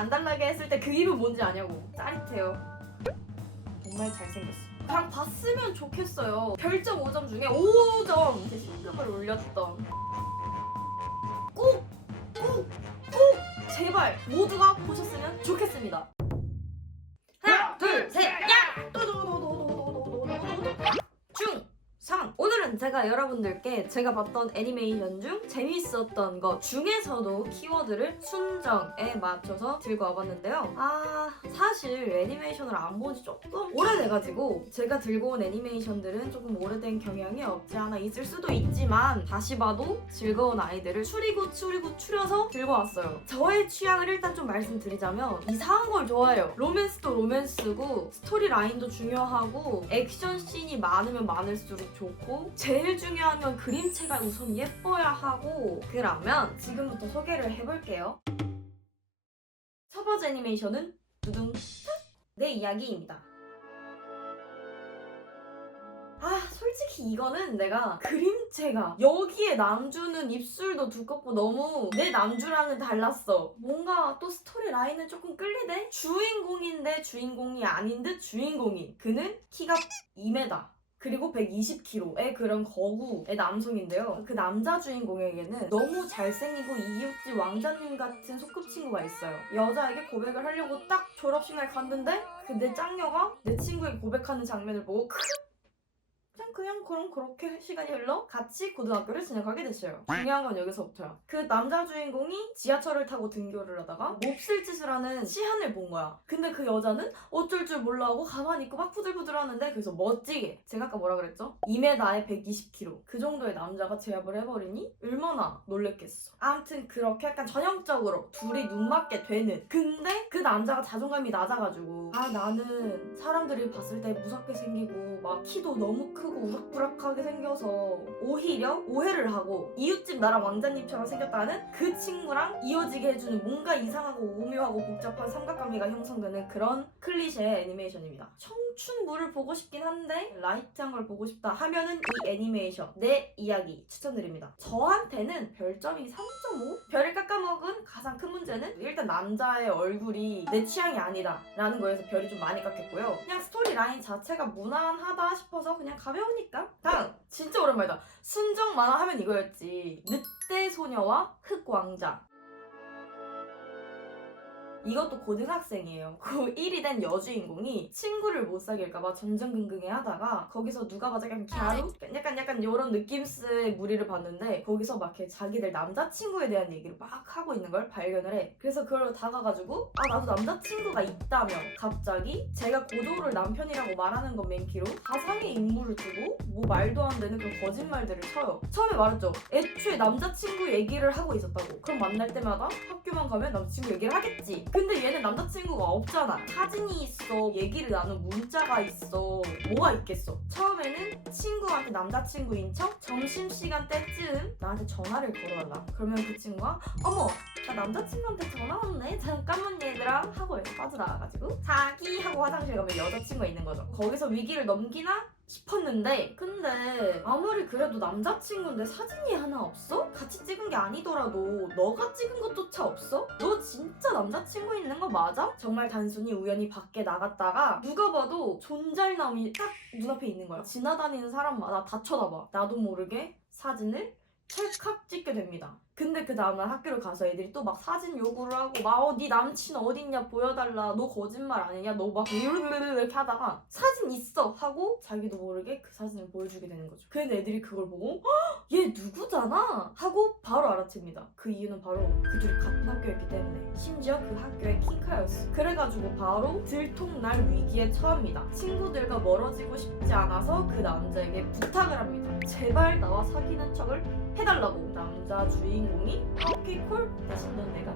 안 달라게 했을 때 그 기분 뭔지 아냐고. 짜릿해요. 정말 잘생겼어. 그냥 봤으면 좋겠어요. 별점 5점 중에 5점 제 신금을 올렸던. 꼭 제발 모두가 보셨으면 좋겠습니다. 하나 둘셋 야! 중3 오늘은 제가 여러분들께 제가 봤던 애니메이션 중 재미있었던 것 중에서도 키워드를 순정에 맞춰서 들고 와봤는데요. 사실 애니메이션을 안 본 지 조금 오래돼가지고 제가 들고 온 애니메이션들은 조금 오래된 경향이 없지 않아 있을 수도 있지만 다시 봐도 즐거운 아이들을 추려서 들고 왔어요. 저의 취향을 일단 좀 말씀드리자면 이상한 걸 좋아해요. 로맨스도 로맨스고 스토리 라인도 중요하고 액션 씬이 많으면 많을수록 좋고 제일 중요한 건 그림체가 우선 예뻐야 하고. 그러면 지금부터 소개를 해볼게요. 첫 번째 애니메이션은 두둥 내 이야기입니다. 솔직히 이거는 내가 그림체가 여기에 남주는 입술도 두껍고 너무 내 남주랑은 달랐어. 뭔가 또 스토리 라인은 조금 끌리대? 주인공인데 주인공이 아닌 듯 주인공인. 그는 키가 2m 그리고 120kg의 그런 거구의 남성인데요. 그 남자 주인공에게는 너무 잘생기고 이웃집 왕자님 같은 소꿉친구가 있어요. 여자에게 고백을 하려고 딱 졸업식 날 갔는데 내 짝녀가 내 친구에게 고백하는 장면을 보고 그냥 그렇게 시간이 흘러 같이 고등학교를 진학하게 됐어요. 중요한 건 여기서부터야. 그 남자 주인공이 지하철을 타고 등교를 하다가 몹쓸 짓을 하는 시한을 본 거야. 근데 그 여자는 어쩔 줄 몰라 하고 가만히 있고 막 부들부들 하는데 그래서 멋지게, 제가 아까 뭐라 그랬죠? 2m에 120kg 그 정도의 남자가 제압을 해버리니 얼마나 놀랬겠어. 아무튼 그렇게 약간 전형적으로 둘이 눈 맞게 되는. 근데 그 남자가 자존감이 낮아가지고 나는 사람들이 봤을 때 무섭게 생기고 막 키도 너무 크고 우락부락하게 생겨서 오히려 오해를 하고 이웃집 나랑 왕자님처럼 생겼다는 그 친구랑 이어지게 해주는 뭔가 이상하고 오묘하고 복잡한 삼각관계가 형성되는 그런 클리셰 애니메이션입니다. 청춘물을 보고 싶긴 한데 라이트한 걸 보고 싶다 하면은 이 애니메이션 내 이야기 추천드립니다. 저한테는 별점이 3.5? 별을 깎아먹은 가장 큰 문제는 일단 남자의 얼굴이 내 취향이 아니다 라는 거에서 별이 좀 많이 깎였고요. 그냥 스토리 라인 자체가 무난하다 싶어서 그냥 가벼우니까. 다음! 진짜 오랜만이다. 순정 만화 하면 이거였지. 늑대 소녀와 흑왕자. 이것도 고등학생이에요. 고1이 된 여주인공이 친구를 못 사귈까봐 전전긍긍해 하다가 거기서 누가 봐도 약간 갸루? 약간 요런 느낌스의 무리를 봤는데 거기서 막 이렇게 자기들 남자친구에 대한 얘기를 막 하고 있는 걸 발견을 해. 그래서 그걸 다가가지고 나도 남자친구가 있다며 갑자기 제가 고도를 남편이라고 말하는 건 맨키로 가상의 인물을 두고 뭐 말도 안 되는 그런 거짓말들을 쳐요. 처음에 말했죠. 애초에 남자친구 얘기를 하고 있었다고. 그럼 만날 때마다 학교만 가면 남자친구 얘기를 하겠지. 근데 얘는 남자친구가 없잖아. 사진이 있어, 얘기를 나눈 문자가 있어, 뭐가 있겠어. 처음에는 친구한테 남자친구인 척 점심시간 때쯤 나한테 전화를 걸어달라. 그러면 그 친구가 어머 나 남자친구한테 전화 왔네 잠깐만 얘들아 하고 이렇게 빠져나와가지고 자기 하고 화장실 가면 여자친구가 있는 거죠. 거기서 위기를 넘기나 싶었는데 근데 아무리 그래도 남자친구인데 사진이 하나 없어? 같이 찍은 게 아니더라도 너가 찍은 것조차 없어? 너 진짜 남자친구 있는 거 맞아? 정말 단순히 우연히 밖에 나갔다가 누가 봐도 존잘남이 딱 눈앞에 있는 거야. 지나다니는 사람마다 다 쳐다봐. 나도 모르게 사진을 찰칵 찍게 됩니다. 근데 그 다음날 학교를 가서 애들이 또 막 사진 요구를 하고 막 네 남친 어딨냐 보여달라 너 거짓말 아니냐 너 막 이렇게 하다가 사진 있어 하고 자기도 모르게 그 사진을 보여주게 되는 거죠. 근데 애들이 그걸 보고 얘 누구잖아 하고 바로 알아챕니다. 그 이유는 바로 그 둘이 같은 학교였기 때문에. 심지어 그 학교의 킹카였어. 그래가지고 바로 들통날 위기에 처합니다. 친구들과 멀어지고 싶지 않아서 그 남자에게 부탁을 합니다. 제발 나와 사귀는 척을 해달라고. 남자 주인공이 오케이 콜 대신 넌 내가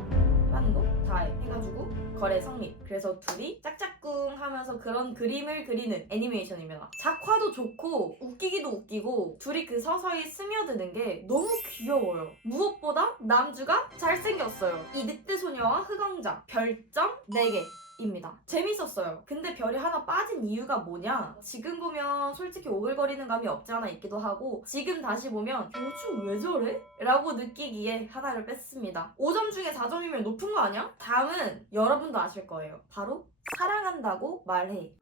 라는 거 다 해가지고 거래 성립. 그래서 둘이 짝짝꿍 하면서 그런 그림을 그리는 애니메이션입니다. 작화도 좋고 웃기기도 웃기고 둘이 그 서서히 스며드는 게 너무 귀여워요. 무엇보다 남주가 잘생겼어요. 이 늑대 소녀와 흑왕자 별점 4개 입니다. 재밌었어요. 근데 별이 하나 빠진 이유가 뭐냐? 지금 보면 솔직히 오글거리는 감이 없지 않아 있기도 하고 지금 다시 보면 요즘 왜 저래? 라고 느끼기에 하나를 뺐습니다. 5점 중에 4점이면 높은 거 아니야? 다음은 여러분도 아실 거예요. 바로 사랑한다고 말해.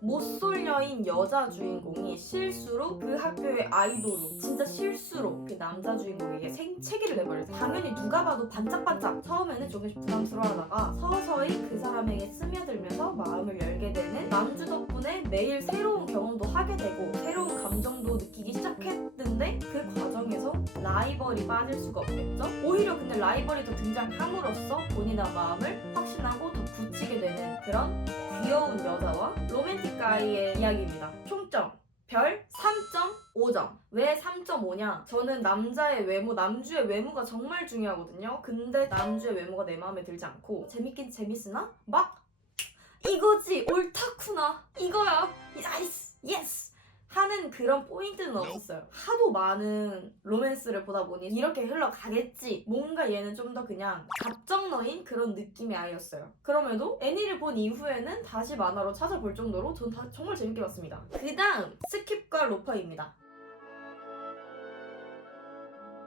못쏠녀인 여자 주인공이 실수로 그 학교의 아이돌로 진짜 실수로 그 남자 주인공에게 생채기를 내버렸어요. 당연히 누가 봐도 반짝반짝 처음에는 조금씩 부담스러워하다가 서서히 그 사람에게 스며들면서 마음을 열게 되는 남주 덕분에 매일 새로운 경험도 하게 되고 새로운 감정도 느끼기 시작했는데 그 과정에서 라이벌이 빠질 수가 없겠죠? 오히려 근데 라이벌이 더 등장함으로써 본인의 마음을 확신하고 더 굳히게 되는 그런 귀여운 여자와 로맨틱 가이의 이야기입니다. 총점 별 3.5점. 왜 3.5냐? 저는 남자의 외모, 남주의 외모가 정말 중요하거든요. 근데 남주의 외모가 내 마음에 들지 않고 재밌긴 재밌으나 막 이거지 옳다쿠나 이거야 나이스 예스 하는 그런 포인트는 없었어요. 하도 많은 로맨스를 보다 보니 이렇게 흘러가겠지. 뭔가 얘는 좀 더 그냥 답정너인 그런 느낌의 아이였어요. 그럼에도 애니를 본 이후에는 다시 만화로 찾아볼 정도로 전 정말 재밌게 봤습니다. 그 다음 스킵과 로퍼입니다.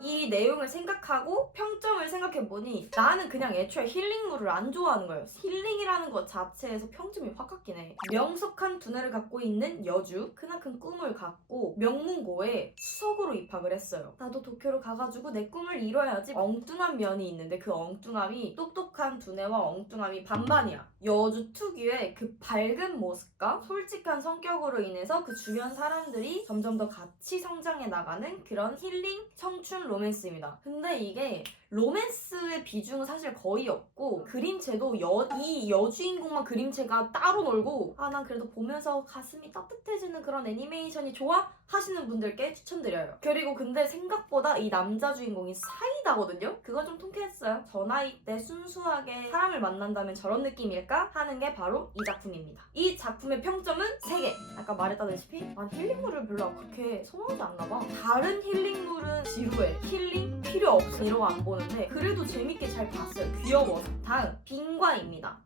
이 내용을 생각하고 평점을 생각해보니 나는 그냥 애초에 힐링물을 안 좋아하는 거예요. 힐링이라는 것 자체에서 평점이 확 깎이네. 해. 명석한 두뇌를 갖고 있는 여주, 크나큰 꿈을 갖고 명문고에 수석으로 입학을 했어요. 나도 도쿄로 가가지고 내 꿈을 이뤄야지. 엉뚱한 면이 있는데 그 엉뚱함이 똑똑한 두뇌와 엉뚱함이 반반이야. 여주 특유의 그 밝은 모습과 솔직한 성격으로 인해서 그 주변 사람들이 점점 더 같이 성장해 나가는 그런 힐링, 청춘, 로맨스입니다. 근데 이게 로맨스의 비중은 사실 거의 없고 그림체도 이 여주인공만 그림체가 따로 놀고 난 그래도 보면서 가슴이 따뜻해지는 그런 애니메이션이 좋아? 하시는 분들께 추천드려요. 그리고 근데 생각보다 이 남자 주인공이 사이다거든요? 그건 좀 통쾌했어요. 저 나이 때 순수하게 사람을 만난다면 저런 느낌일까? 하는 게 바로 이 작품입니다. 이 작품의 평점은 3개. 아까 말했다시피 난 힐링물을 별로 그렇게 선호하지 않나 봐. 다른 힐링물은 지루해. 힐링 필요 없어. 이러고 안 보는데 그래도 재밌게 잘 봤어요. 귀여워서. 다음 빙과입니다.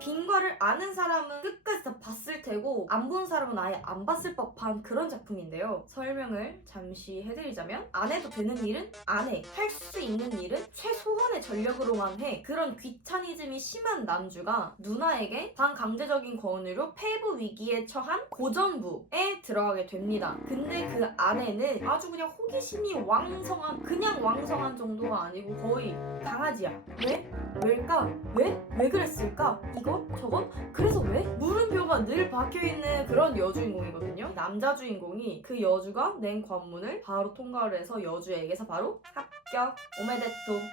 빙과를 아는 사람은 끝까지 다 봤을 테고 안 본 사람은 아예 안 봤을 법한 그런 작품인데요. 설명을 잠시 해드리자면 안 해도 되는 일은 안 해. 할 수 있는 일은 최소한의 전력으로만 해. 그런 귀차니즘이 심한 남주가 누나에게 반강제적인 권유로 폐부 위기에 처한 고전부에 들어가게 됩니다. 근데 그 아내는 아주 그냥 호기심이 왕성한 그냥 왕성한 정도가 아니고 거의 강아지야. 왜? 왜일까? 왜? 왜 그랬을까? 이건? 저건? 그래서 왜? 물음표가 늘 박혀있는 그런 여주인공이거든요. 남자 주인공이 그 여주가 낸 관문을 바로 통과를 해서 여주에게서 바로 합격, 오메데토,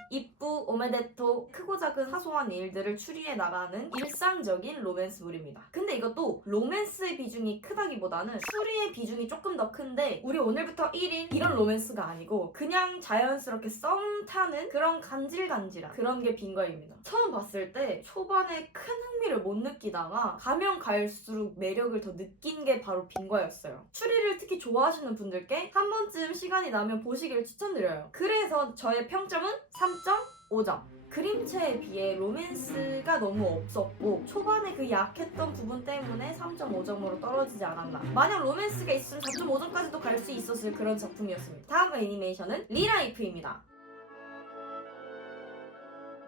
입부, 오메데토 크고 작은 사소한 일들을 추리해 나가는 일상적인 로맨스물입니다. 근데 이것도 로맨스의 비중이 크다기보다는 추리의 비중이 조금 더 큰데 우리 오늘부터 1인 이런 로맨스가 아니고 그냥 자연스럽게 썸 타는 그런 간질간질한 그런 게 빙과입니다. 처음 봤을 때 초반에 큰 흥미를 못 느끼다가 가면 갈수록 매력을 더 느낀 게 바로 빙과였어요. 추리를 특히 좋아하시는 분들께 한 번쯤 시간이 나면 보시기를 추천드려요. 그래서 저의 평점은 3.5점. 그림체에 비해 로맨스가 너무 없었고 초반에 그 약했던 부분 때문에 3.5점으로 떨어지지 않았나. 만약 로맨스가 있으면 4.5점까지도 갈 수 있었을 그런 작품이었습니다. 다음 애니메이션은 리라이프입니다.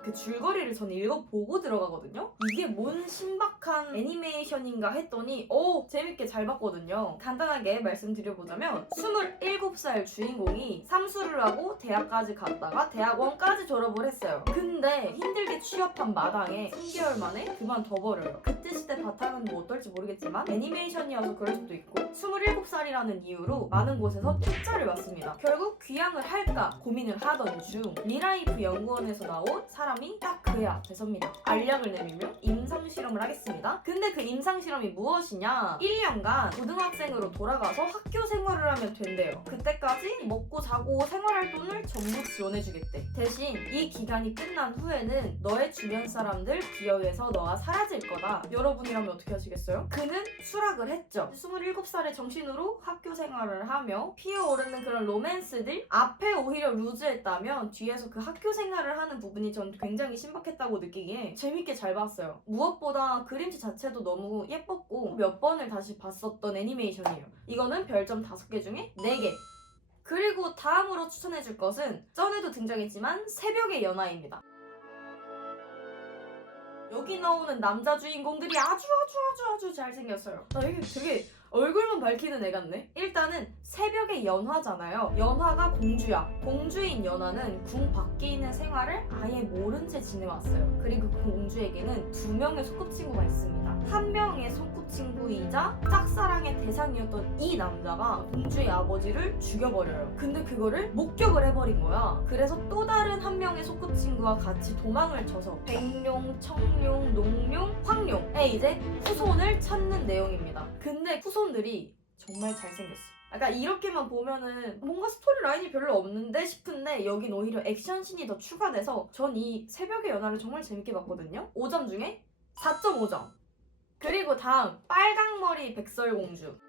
그 줄거리를 저는 읽어보고 들어가거든요. 이게 뭔 신박한 애니메이션인가 했더니 재밌게 잘 봤거든요. 간단하게 말씀드려보자면 27살 주인공이 삼수를 하고 대학까지 갔다가 대학원까지 졸업을 했어요. 근데 힘들게 취업한 마당에 3개월 만에 그만둬버려요. 그때 시대 바탕은 뭐 어떨지 모르겠지만 애니메이션이어서 그럴 수도 있고 27살이라는 이유로 많은 곳에서 퇴짜를 맞습니다. 결국 귀향을 할까 고민을 하던 중 리라이프 연구원에서 나온 사람 사람이 딱 그의 앞에 섭니다. 알약을 내밀며 임상실험을 하겠습니다. 근데 그 임상실험이 무엇이냐? 1년간 고등학생으로 돌아가서 학교 생활을 하면 된대요. 그때까지 먹고 자고 생활할 돈을 전부 지원해주겠대. 대신 이 기간이 끝난 후에는 너의 주변 사람들 기여해서 너가 사라질 거다. 여러분이라면 어떻게 하시겠어요? 그는 수락을 했죠. 27살의 정신으로 학교 생활을 하며 피어오르는 그런 로맨스들 앞에 오히려 루즈했다면 뒤에서 그 학교 생활을 하는 부분이 전 굉장히 신박했다고 느끼기에 재밌게 잘 봤어요. 무엇보다 그림체 자체도 너무 예뻤고 몇 번을 다시 봤었던 애니메이션이에요. 이거는 별점 5개 중에 4개. 그리고 다음으로 추천해줄 것은 전에도 등장했지만 새벽의 연화입니다. 여기 나오는 남자 주인공들이 아주 잘생겼어요. 나 이게 되게 얼굴만 밝히는 애 같네? 일단은 새벽의 연화잖아요. 연화가 공주야. 공주인 연화는 궁 밖에 있는 생활을 아예 모른 채 지내왔어요. 그리고 그 공주에게는 2명의 소꿉친구가 있습니다. 한 명의 소꿉친구이자 짝사랑의 대상이었던 이 남자가 공주의 아버지를 죽여버려요. 근데 그거를 목격을 해버린 거야. 그래서 또 다른 한 명의 소꿉친구와 같이 도망을 쳐서 백룡, 청룡, 농룡, 황룡의 이제 후손을 찾는 내용입니다. 근데 후손들이 정말 잘생겼어. 약간 이렇게만 보면은 뭔가 스토리 라인이 별로 없는데 싶은데 여긴 오히려 액션씬이 더 추가돼서 전 이 새벽의 연화를 정말 재밌게 봤거든요. 5점 중에 4.5점. 그리고 다음 빨강머리 백설공주.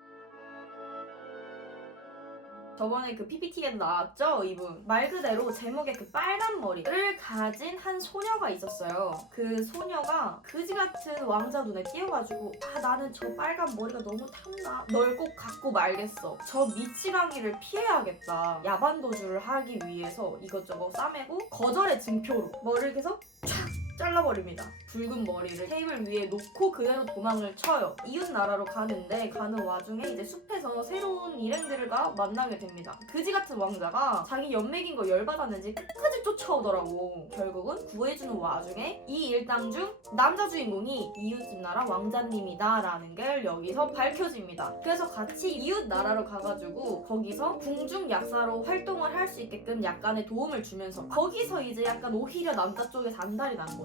저번에 그 PPT에도 나왔죠? 이분 말 그대로 제목에 그 빨간 머리를 가진 한 소녀가 있었어요. 그 소녀가 그지 같은 왕자 눈에 띄어가지고 나는 저 빨간 머리가 너무 탐나, 널 꼭 갖고 말겠어, 저 미치광이를 피해야겠다, 야반도주를 하기 위해서 이것저것 싸매고 거절의 증표로 머리를 계속 촥 잘라버립니다. 붉은 머리를 테이블 위에 놓고 그대로 도망을 쳐요. 이웃 나라로 가는데 가는 와중에 이제 숲에서 새로운 일행들과 만나게 됩니다. 그지 같은 왕자가 자기 연맥인 거 열받았는지 끝까지 쫓아오더라고. 결국은 구해주는 와중에 이 일당 중 남자 주인공이 이웃집 나라 왕자님이다 라는 게 여기서 밝혀집니다. 그래서 같이 이웃 나라로 가가지고 거기서 궁중 약사로 활동을 할 수 있게끔 약간의 도움을 주면서 거기서 이제 약간 오히려 남자 쪽에서 안달이 난 거지.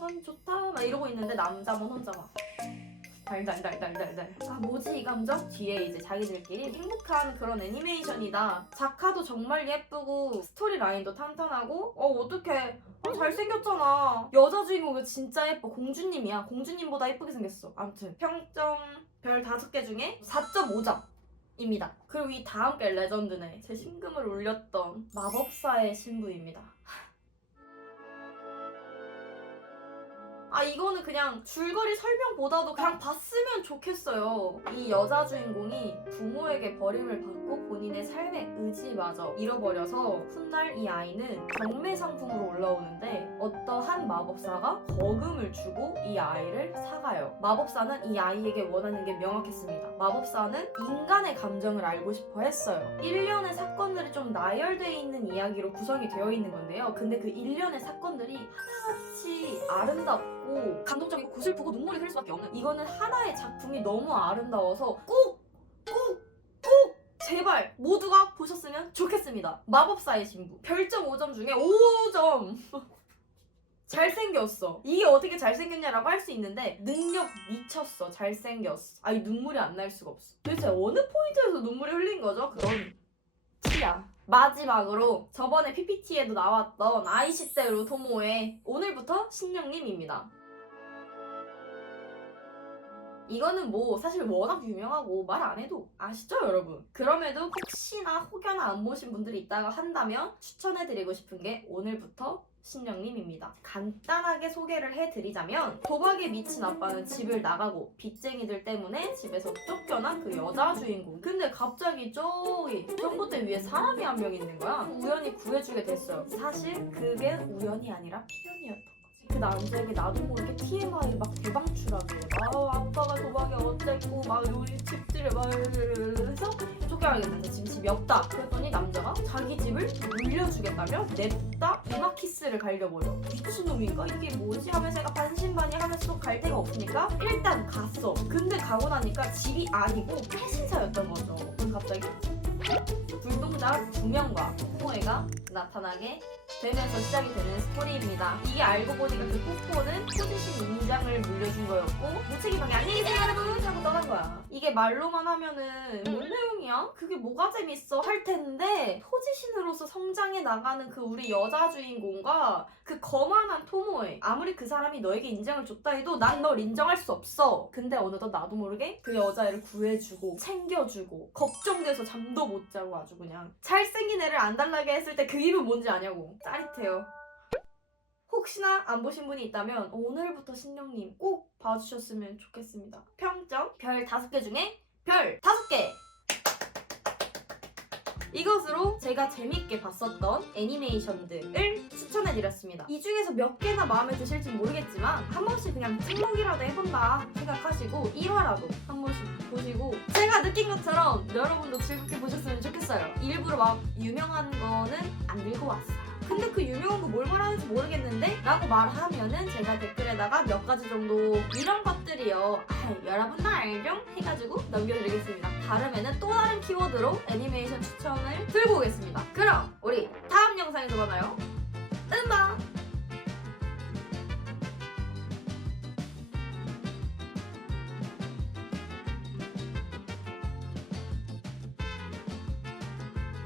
난 좋다 막 이러고 있는데 남자만 혼자 막 달달달달달달. 뭐지 이 감정? 뒤에 이제 자기들끼리 행복한 그런 애니메이션이다. 작화도 정말 예쁘고 스토리 라인도 탄탄하고 어떡해 잘생겼잖아. 여자 주인공은 진짜 예뻐. 공주님이야. 공주님보다 예쁘게 생겼어. 아무튼 평점 별 5개 중에 4.5점 입니다. 그리고 이 다음 게 레전드네. 제 심금을 울렸던 마법사의 신부입니다. 이거는 그냥 줄거리 설명보다도 그냥 봤으면 좋겠어요. 이 여자 주인공이 부모에게 버림을 받고 본인의 삶의 의지마저 잃어버려서 훗날 이 아이는 경매 상품으로 올라오는데 어떠한 마법사가 거금을 주고 이 아이를 사가요. 마법사는 이 아이에게 원하는 게 명확했습니다. 마법사는 인간의 감정을 알고 싶어 했어요. 일련의 사건들이 좀 나열되어 있는 이야기로 구성이 되어 있는 건데요. 근데 그 일련의 사건들이 하나같이 아름답고 감동적이고 슬프고 눈물이 흐를 수밖에 없는, 이거는 하나의 작품이 너무 아름다워서 꼭 제발 모두가 보셨으면 좋겠습니다. 마법사의 신부 별점 5점 중에 5점. 잘생겼어. 이게 어떻게 잘생겼냐라고 할 수 있는데 능력 미쳤어. 잘생겼어. 이 눈물이 안 날 수가 없어. 도대체 어느 포인트에서 눈물이 흘린 거죠? 그건 티야. 마지막으로 저번에 PPT에도 나왔던 아이시테루 토모의 오늘부터 신령님입니다. 이거는 뭐 사실 워낙 유명하고 말 안 해도 아시죠 여러분? 그럼에도 혹시나 혹여나 안 보신 분들이 있다가 한다면 추천해드리고 싶은 게 오늘부터 신령님입니다. 간단하게 소개를 해드리자면 도박에 미친 아빠는 집을 나가고 빚쟁이들 때문에 집에서 쫓겨난 그 여자 주인공. 근데 갑자기 저기 전봇대 위에 사람이 한 명 있는 거야. 우연히 구해주게 됐어요. 사실 그게 우연이 아니라 필연이었던 거지. 그 남자에게 나도 모르게 TMI를 막 대방출하게 아빠가 도박에 어쨌고 막 우리 집들을 막 해서 쫓겨나겠는데 지금 집이 없다. 그랬더니 남자가 자기 집을 물려주겠다며 냅다 이마 키스를 갈려버려. 미친놈인가? 이게 뭐지? 하면서 얘가 반신반의하면서 갈 데가 없으니까 일단 갔어. 근데 가고 나니까 집이 아니고 폐신사였던 거죠. 그럼 갑자기 불동자 2명과 토모에가 나타나게 되면서 시작이 되는 스토리입니다. 이게 알고 보니까 그 뽀뽀는 포지신 인장을 물려준 거였고 무책임하게 안녕히 계세요 여러분 하고 떠난 거야. 이게 말로만 하면은 뭔 내용이야? 그게 뭐가 재밌어? 할 텐데 포지신으로서 성장해 나가는 그 우리 여자 주인공과 그 거만한 토모에 아무리 그 사람이 너에게 인정을 줬다 해도 난 널 인정할 수 없어. 근데 어느덧 나도 모르게 그 여자애를 구해주고 챙겨주고 걱정돼서 잠도 못 자고 아주 그냥 잘생긴 애를 안 달라게 했을 때 그 기분 뭔지 아냐고. 짜릿해요. 혹시나 안 보신 분이 있다면 오늘부터 신령님 꼭 봐주셨으면 좋겠습니다. 평점 별 5개 중에 별 5개! 이것으로 제가 재밌게 봤었던 애니메이션들을 추천해드렸습니다. 이 중에서 몇 개나 마음에 드실지 모르겠지만 한 번씩 그냥 찍먹이라도 해본다 생각하시고 1화라도 한 번씩 보시고 제가 느낀 것처럼 여러분도 즐겁게 보셨으면 좋겠어요. 일부러 막 유명한 거는 안 들고 왔어요. 근데 그 유명한 거 뭘 말하는지 모르겠는데? 라고 말하면은 제가 댓글에다가 몇 가지 정도 이런 것들이요 여러분도 알죠? 해가지고 남겨드리겠습니다. 다음에는 또 다른 키워드로 애니메이션 추천을 들고 오겠습니다. 그럼 우리 다음 영상에서 만나요.